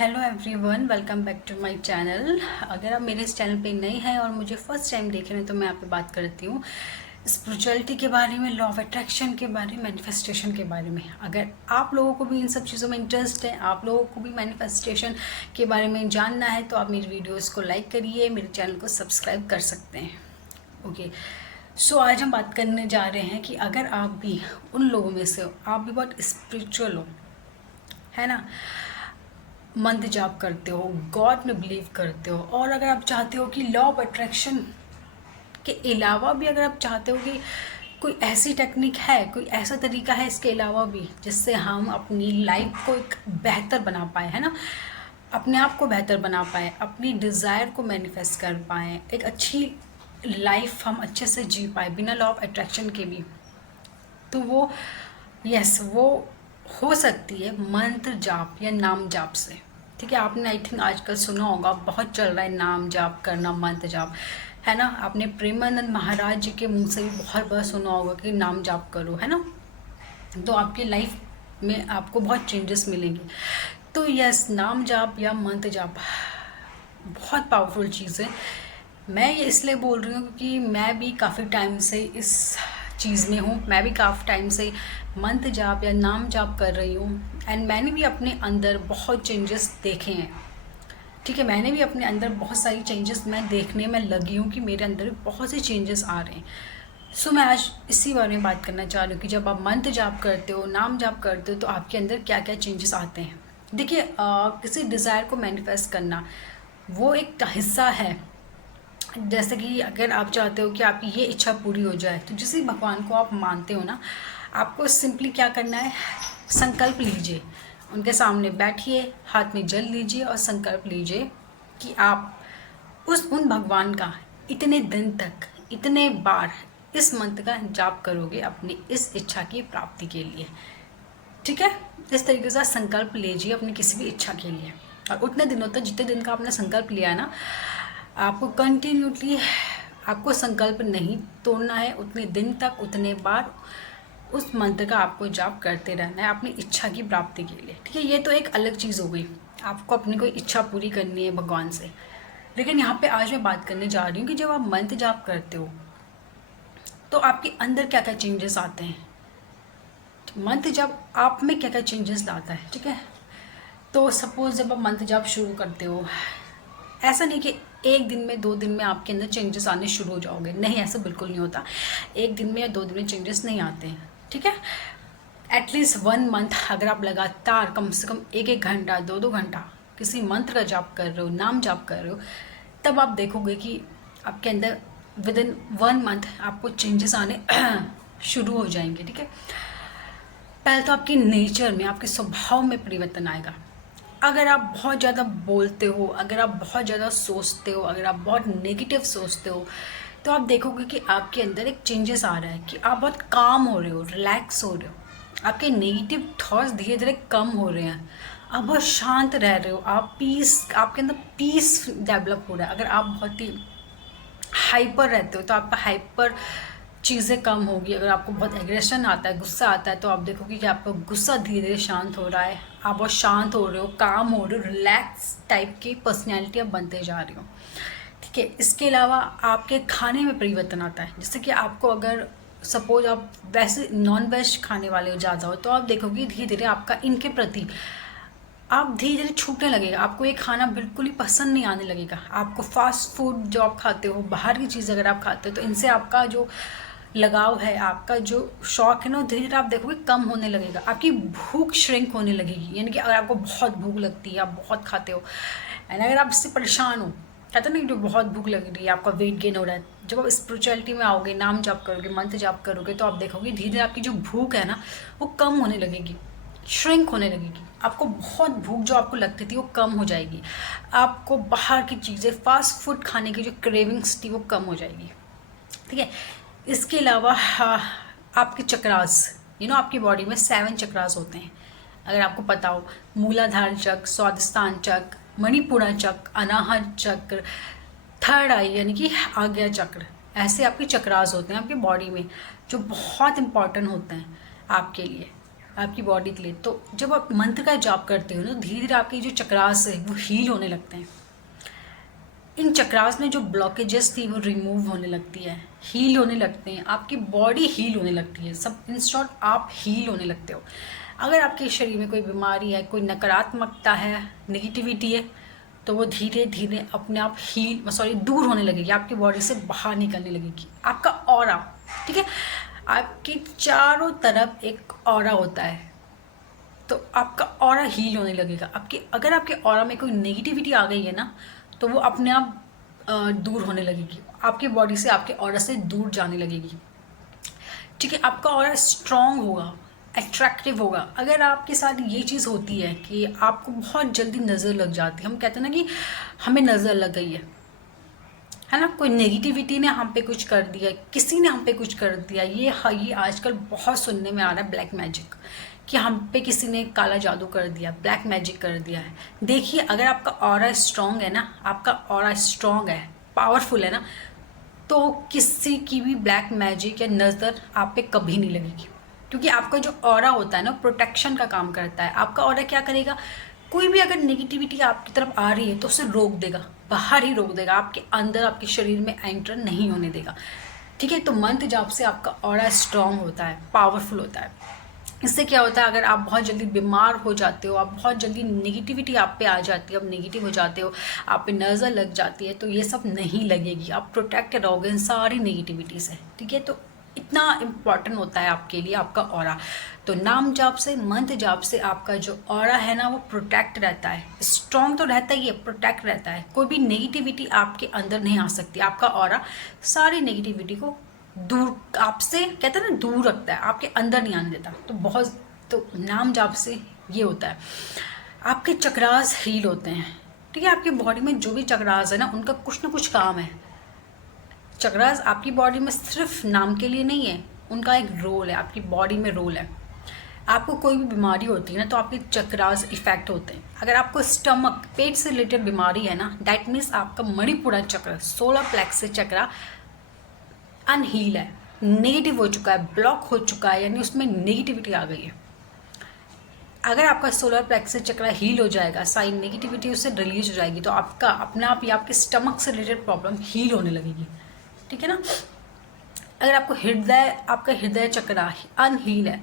Hello everyone, welcome back to my channel. अगर आप मेरे इस चैनल पे नए हैं और मुझे फर्स्ट टाइम देख रहे हैं तो मैं आप पे बात करती हूँ स्पिरिचुअलिटी के बारे में, लॉ ऑफ अट्रैक्शन के बारे में, मैनिफेस्टेशन के बारे में। अगर आप लोगों को भी इन सब चीज़ों में इंटरेस्ट है, आप लोगों को भी मैनिफेस्टेशन के बारे में जानना है, तो आप मेरी वीडियोज़ को लाइक करिए, मेरे चैनल को सब्सक्राइब कर सकते हैं। ओके, सो आज हम बात करने जा रहे हैं कि अगर आप भी उन लोगों में से हो, आप भी बहुत स्पिरिचुअल हो, है ना, मंत्र जाप करते हो, गॉड में बिलीव करते हो, और अगर आप चाहते हो कि लॉ ऑफ अट्रैक्शन के अलावा भी अगर आप चाहते हो कि कोई ऐसी टेक्निक है, कोई ऐसा तरीका है इसके अलावा भी जिससे हम अपनी लाइफ को एक बेहतर बना पाए, है ना, अपने आप को बेहतर बना पाए, अपनी डिज़ायर को मैनिफेस्ट कर पाए, एक अच्छी लाइफ हम अच्छे से जी पाए बिना लॉ ऑफ अट्रैक्शन के भी, तो वो वो हो सकती है मंत्र जाप या नाम जाप से। ठीक है, आपने आई थिंक आजकल सुना होगा, बहुत चल रहा है नाम जाप करना, मंत्र जाप, है ना। आपने प्रेमानंद महाराज जी के मुंह से भी बहुत बार सुना होगा कि नाम जाप करो, है ना, तो आपकी लाइफ में आपको बहुत चेंजेस मिलेंगे। तो यस, नाम जाप या मंत्र जाप बहुत पावरफुल चीज़ है। मैं ये इसलिए बोल रही हूँ क्योंकि मैं भी काफ़ी टाइम से इस चीज़ में हूँ, मैं भी काफ़ी टाइम से मंत्र जाप या नाम जाप कर रही हूँ, एंड मैंने भी अपने अंदर बहुत चेंजेस देखे हैं। ठीक है, मैंने भी अपने अंदर बहुत सारी चेंजेस मैं देखने में लगी हूँ कि मेरे अंदर भी बहुत से चेंजेस आ रहे हैं। सो मैं आज इसी बारे में बात करना चाह रही हूँ कि जब आप मंत्र जाप करते हो, नाम जाप करते हो, तो आपके अंदर क्या क्या चेंजेस आते हैं। देखिए, किसी डिज़ायर को मैनिफेस्ट करना वो एक हिस्सा है। जैसे कि अगर आप चाहते हो कि आपकी ये इच्छा पूरी हो जाए, तो जिस भगवान को आप मानते हो ना, आपको सिंपली क्या करना है, संकल्प लीजिए, उनके सामने बैठिए, हाथ में जल लीजिए और संकल्प लीजिए कि आप उन भगवान का इतने दिन तक, इतने बार इस मंत्र का जाप करोगे अपनी इस इच्छा की प्राप्ति के लिए। ठीक है, इस तरीके से संकल्प लीजिए अपनी किसी भी इच्छा के लिए, और उतने दिनों तक, जितने दिन का आपने संकल्प लिया है ना, आपको कंटिन्यूटली आपको संकल्प नहीं तोड़ना है, उतने दिन तक, उतने बार उस मंत्र का आपको जाप करते रहना है अपनी इच्छा की प्राप्ति के लिए। ठीक है, ये तो एक अलग चीज़ हो गई, आपको अपनी कोई इच्छा पूरी करनी है भगवान से। लेकिन यहाँ पे आज मैं बात करने जा रही हूँ कि जब आप मंत्र जाप करते हो तो आपके अंदर क्या क्या चेंजेस आते हैं, मंत्र जब आप में क्या क्या चेंजेस लाता है। ठीक है, तो सपोज़ जब आप मंत्र जाप शुरू करते हो, ऐसा नहीं कि एक दिन में, 2 दिन में आपके अंदर चेंजेस आने शुरू हो जाओगे, नहीं, ऐसा बिल्कुल नहीं होता। एक दिन में या 2 दिन में चेंजेस नहीं आते हैं। ठीक है, एटलीस्ट 1 मंथ अगर आप लगातार कम से कम 1-1 घंटा, 2-2 घंटा किसी मंत्र का जाप कर रहे हो, नाम जाप कर रहे हो, तब आप देखोगे कि आपके अंदर विद इन 1 मंथ आपको चेंजेस आने शुरू हो जाएंगे। ठीक है, पहले तो आपके नेचर में, आपके स्वभाव में परिवर्तन आएगा। अगर आप बहुत ज़्यादा बोलते हो, अगर आप बहुत ज़्यादा सोचते हो, अगर आप बहुत नेगेटिव सोचते हो, तो आप देखोगे कि आपके अंदर एक चेंजेस आ रहा है कि आप बहुत काम हो रहे हो, रिलैक्स हो रहे हो, आपके नेगेटिव थॉट्स धीरे धीरे कम हो रहे हैं, आप बहुत शांत रह रहे हो, आप पीस, आपके अंदर पीस डेवलप हो रहा है। अगर आप बहुत ही हाइपर रहते हो तो आपका हाइपर चीज़ें कम होगी। अगर आपको बहुत एग्रेशन आता है, गुस्सा आता है, तो आप देखोगे कि आपका गुस्सा धीरे धीरे शांत हो रहा है, आप बहुत शांत हो रहे हो, काम हो रहे हो, रिलैक्स टाइप की पर्सनैलिटी आप बनते जा रही हो। ठीक है, इसके अलावा आपके खाने में परिवर्तन आता है। जैसे कि आपको अगर सपोज आप वैसे नॉन वेज खाने वाले हो ज़्यादा हो, तो आप देखोगे धीरे धीरे आपका इनके प्रति आप धीरे धीरे छूटने लगेगा, आपको ये खाना बिल्कुल ही पसंद नहीं आने लगेगा। आपको फास्ट फूड जो आप खाते हो, बाहर की चीज़ अगर आप खाते हो, तो इनसे आपका जो लगाव है, आपका जो शौक है ना, धीरे धीरे आप देखोगे कम होने लगेगा। आपकी भूख श्रिंक होने लगेगी, यानी कि अगर आपको बहुत भूख लगती है, आप बहुत खाते हो, एंड अगर आप इससे परेशान हो, कहते हैं ना, जो बहुत भूख लग रही है, आपका वेट गेन हो रहा है, जब आप स्पिरिचुअलिटी में आओगे, नाम जाप करोगे, मंत्र जाप करोगे, तो आप देखोगे धीरे धीरे आपकी जो भूख है ना, वो कम होने लगेगी, श्रिंक होने लगेगी। आपको बहुत भूख जो आपको लगती थी वो कम हो जाएगी, आपको बाहर की चीज़ें, फास्ट फूड खाने की जो क्रेविंग्स थी वो कम हो जाएगी। ठीक है, इसके अलावा आपके चक्रास, आपकी बॉडी में 7 चक्रास होते हैं, अगर आपको पता हो, मूलाधार चक्र, स्वादिष्टान चक्र, मणिपुरा चक्र, अनाहत चक्र, थर्ड आई यानी कि आज्ञा चक्र, ऐसे आपके चक्रास होते हैं आपकी बॉडी में, जो बहुत इंपॉर्टेंट होते हैं आपके लिए। आपकी बॉडी के लिए। तो जब आप मंत्र का जाप करते हो ना, धीरे धीरे आपके जो चक्रास है वो हील होने लगते हैं। इन चक्रास में जो ब्लॉकेजेस थी वो रिमूव होने लगती है, हील होने लगते हैं, आपकी बॉडी हील होने लगती है। सब इन शॉर्ट आप हील होने लगते हो। अगर आपके शरीर में कोई बीमारी है, कोई नकारात्मकता है, नेगेटिविटी है, तो वो धीरे धीरे अपने आप दूर होने लगेगी, आपकी बॉडी से बाहर निकलने लगेगी। आपका ऑरा, ठीक है, आपके चारों तरफ एक ऑरा होता है, तो आपका ऑरा हील होने लगेगा। अगर आपके ऑरा में कोई नेगेटिविटी आ गई है ना, तो वो अपने आप दूर होने लगेगी, आपकी बॉडी से, आपके ऑरा से दूर जाने लगेगी। ठीक है, आपका ऑरा स्ट्रांग होगा, अट्रैक्टिव होगा। अगर आपके साथ ये चीज़ होती है कि आपको बहुत जल्दी नज़र लग जाती है, हम कहते हैं ना कि हमें नज़र लग गई है ना, कोई नेगेटिविटी ने हम पे कुछ कर दिया, किसी ने हम पे कुछ कर दिया। ये आजकल बहुत सुनने में आ रहा है, ब्लैक मैजिक, कि हम पे किसी ने काला जादू कर दिया, ब्लैक मैजिक कर दिया है। देखिए, अगर आपका ऑरा स्ट्रांग है ना, आपका ऑरा स्ट्रांग है, पावरफुल है ना, तो किसी की भी ब्लैक मैजिक या नज़र आप पे कभी नहीं लगेगी। क्योंकि आपका जो ऑरा होता है ना, प्रोटेक्शन का काम करता है। आपका ऑरा क्या करेगा, कोई भी अगर नेगेटिविटी आपकी तरफ आ रही है तो उसे रोक देगा, बाहर ही रोक देगा, आपके अंदर, आपके शरीर में एंटर नहीं होने देगा। ठीक है, तो मंत्र जाप से आपका ऑरा स्ट्रांग होता है, पावरफुल होता है। इससे क्या होता है, अगर आप बहुत जल्दी बीमार हो जाते हो, आप बहुत जल्दी नेगेटिविटी आप पे आ जाती है, आप नेगेटिव हो जाते हो, आप पे नज़र लग जाती है, तो ये सब नहीं लगेगी, आप प्रोटेक्टेड रहोगे इन सारी नेगेटिविटी से। ठीक है, तो इतना इम्पॉर्टेंट होता है आपके लिए आपका ऑरा। तो नाम जाप से, मंत्र जाप से आपका जो ऑरा है ना, वो प्रोटेक्ट रहता है, स्ट्रॉन्ग तो रहता ही है, प्रोटेक्ट रहता है। कोई भी नेगेटिविटी आपके अंदर नहीं आ सकती। आपका ऑरा सारी नेगेटिविटी को दूर, आपसे कहते हैं ना, दूर रखता है, आपके अंदर नहीं आने देता। तो नाम जाप से ये होता है, आपके चक्रास हील होते हैं। ठीक है, आपकी बॉडी में जो भी चक्रास है ना, उनका कुछ ना कुछ काम है। चक्रास आपकी बॉडी में सिर्फ नाम के लिए नहीं है, उनका एक रोल है, आपकी बॉडी में रोल है। आपको कोई भी बीमारी होती है ना, तो आपके चक्रास इफेक्ट होते हैं। अगर आपको स्टमक, पेट से रिलेटेड बीमारी है ना, दैट मीन्स आपका मणिपुरा चक्र, सोलर प्लेक्सस चक्र अनहील है, नेगेटिव हो चुका है, ब्लॉक हो चुका है, यानी उसमें नेगेटिविटी आ गई है। अगर आपका सोलर प्लेक्सस चक्र हील हो जाएगा, सारी नेगेटिविटी उससे रिलीज हो जाएगी, तो आपका अपने आप ही आपके स्टमक से रिलेटेड प्रॉब्लम हील होने लगेगी। ठीक है ना। अगर आपका हृदय चक्र अनहील है,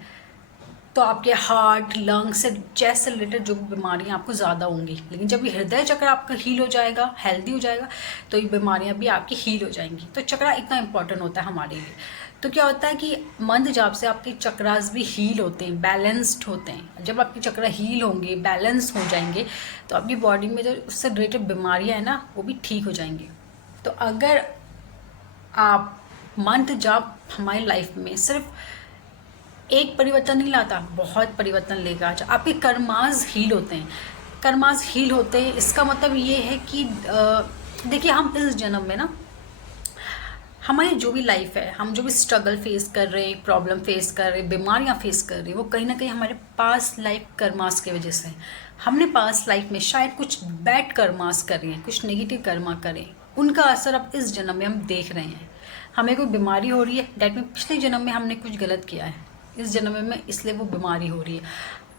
तो आपके हार्ट, लंग्स से, चेस्ट से रिलेटेड जो बीमारियां आपको ज़्यादा होंगी। लेकिन जब ये हृदय चक्र आपका हील हो जाएगा, हेल्दी हो जाएगा, तो ये बीमारियां भी आपकी हील हो जाएंगी। तो चक्र इतना इंपॉर्टेंट होता है हमारे लिए। तो क्या होता है कि मंत्र जाप से आपके चक्रास भी हील होते हैं, बैलेंस्ड होते हैं। जब आपके चक्र हील होंगे, बैलेंस हो जाएंगे, तो आपकी बॉडी में जो उससे रिलेटेड बीमारियाँ हैं ना, वो भी ठीक हो जाएंगी। तो अगर आप मंत्र जाप हमारी लाइफ में सिर्फ एक परिवर्तन नहीं लाता, बहुत परिवर्तन लेगा। आपके कर्मास हील होते हैं, कर्मास हील होते हैं, इसका मतलब ये है कि देखिए, हम इस जन्म में ना, हमारी जो भी लाइफ है, हम जो भी स्ट्रगल फेस कर रहे हैं, प्रॉब्लम फेस कर रहे हैं, बीमारियां फेस कर रहे हैं, वो कहीं ना कहीं हमारे पास लाइफ कर्मास की वजह से। हमने पास लाइफ में शायद कुछ बैड कर्मास करे हैं, कुछ नेगेटिव कर्मा करें, उनका असर अब इस जन्म में हम देख रहे हैं। हमें कोई बीमारी हो रही है, डैट में पिछले जन्म में हमने कुछ गलत किया है, इस जन्म में इसलिए वो बीमारी हो रही है।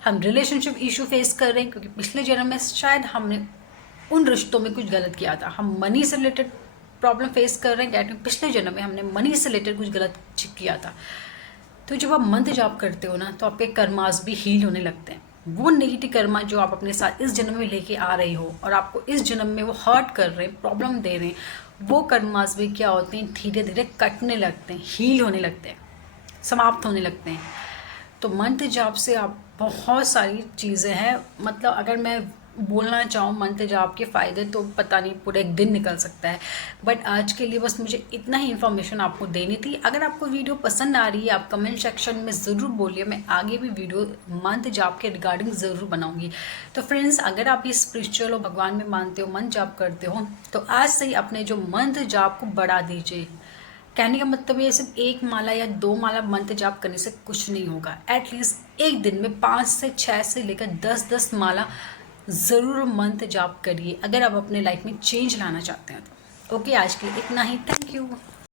हम रिलेशनशिप इशू फेस कर रहे हैं, क्योंकि पिछले जन्म में शायद हमने उन रिश्तों में कुछ गलत किया था। हम मनी से रिलेटेड प्रॉब्लम फेस कर रहे हैं, डैट में पिछले जन्म में हमने मनी से रिलेटेड कुछ गलत किया था। तो जब आप मंत्र जाप करते हो ना, तो आपके कर्मास भी हील होने लगते हैं। वो नेगेटिव कर्मा जो आप अपने साथ इस जन्म में लेके आ रहे हो, और आपको इस जन्म में वो हर्ट कर रहे हैं, प्रॉब्लम दे रहे हैं, वो कर्मास भी क्या होते हैं, धीरे धीरे कटने लगते हैं, हील होने लगते हैं, समाप्त होने लगते हैं। तो मंत्र जाप से आप बहुत सारी चीज़ें हैं, मतलब अगर मैं बोलना चाहूँ मंत्र जाप के फ़ायदे, तो पता नहीं पूरे एक दिन निकल सकता है। बट आज के लिए बस मुझे इतना ही इन्फॉर्मेशन आपको देनी थी। अगर आपको वीडियो पसंद आ रही है, आप कमेंट सेक्शन में ज़रूर बोलिए, मैं आगे भी वीडियो मंत्र जाप के रिगार्डिंग ज़रूर बनाऊंगी। तो फ्रेंड्स, अगर आप ये स्पिरिचुअल और भगवान में मानते हो, मंत्र जाप करते हो, तो आज से ही अपने जो मंत्र जाप को बढ़ा दीजिए। कहने का मतलब ये सिर्फ एक माला या 2 माला मंत्र जाप करने से कुछ नहीं होगा। एटलीस्ट एक दिन में 5 से 6 से लेकर 10 माला ज़रूर मंत्र जाप करिए, अगर आप अपने लाइफ में चेंज लाना चाहते हैं तो। ओके, आज के लिए इतना ही। Thank you.